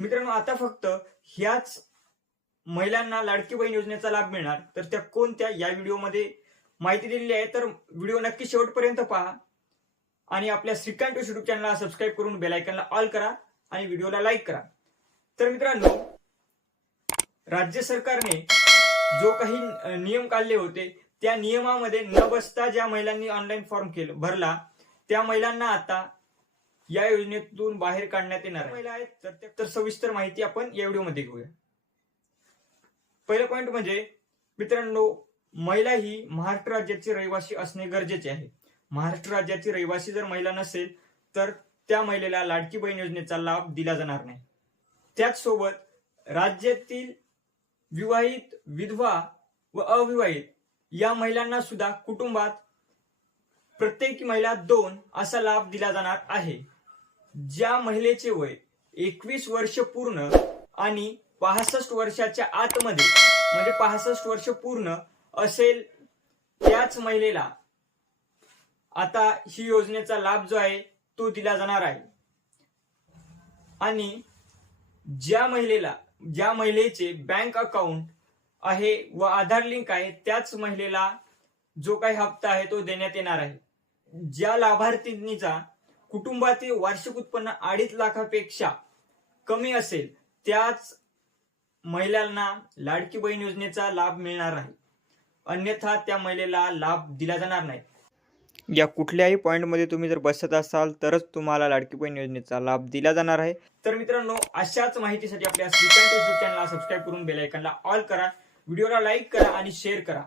मित्रांनो आता फक्त ह्याच महिलांना लाडकी बहीण योजनेचा लाभ मिळणार. तर त्या कोणत्या? या व्हिडिओमध्ये माहिती दिलेली आहे. तर व्हिडिओ नक्की शेवटपर्यंत पहा. आणि आपल्या श्रीकांत युट्यूब चॅनलला सबस्क्राईब करून बेलायकनला ऑल करा आणि व्हिडिओला लाईक करा. तर मित्रांनो राज्य सरकारने जो काही नियम काढले होते त्या नियमामध्ये न बसता ज्या महिलांनी ऑनलाईन फॉर्म केलं भरला त्या महिलांना आता या योजनेतून बाहेर काढण्यात येणार आहेत. तर सविस्तर माहिती आपण या व्हिडिओमध्ये घेऊया. पहिलं पॉइंट म्हणजे मित्रांनो महिला ही महाराष्ट्र राज्याची रहिवासी असणे गरजेचे आहे. महाराष्ट्र राज्याची रहिवासी जर महिला नसेल तर त्या महिलेला लाडकी बहीण योजनेचा लाभ दिला जाणार नाही. त्याचसोबत राज्यातील विवाहित विधवा व अविवाहित या महिलांना सुद्धा कुटुंबात प्रत्येक महिला दोन असा लाभ दिला जाणार आहे. ज्या महिलेचे वय एकवीस वर्ष पूर्ण आणि पासष्ट वर्षाच्या आतमध्ये म्हणजे पासष्ट वर्ष पूर्ण असेल त्याच महिलेला आता ही योजनेचा लाभ जो आहे तो दिला जाणार आहे. आणि ज्या महिलेला ज्या महिलेचे बँक अकाउंट आहे व आधार लिंक आहे त्याच महिलेला जो काही हप्ता आहे तो देण्यात येणार आहे. ज्या लाभार्थींचा कुटुंबातील वार्षिक उत्पन्न अडीच लाखापेक्षा कमी असेल त्याच महिलांना लाडकी बहीण योजनेचा लाभ मिळणार आहे अन्यथा त्या महिलेला लाभ दिला जाणार नाही. या कुठल्याही पॉईंटमध्ये तुम्ही जर बसत असाल तरच तुम्हाला लाडकी बहीण योजनेचा लाभ दिला जाणार आहे. तर मित्रांनो अशाच माहितीसाठी आपल्या श्रीकांत युट्यूब चॅनलला सबस्क्राईब करून बेल आयकनला ऑल करा. व्हिडिओला लाईक करा आणि शेअर करा.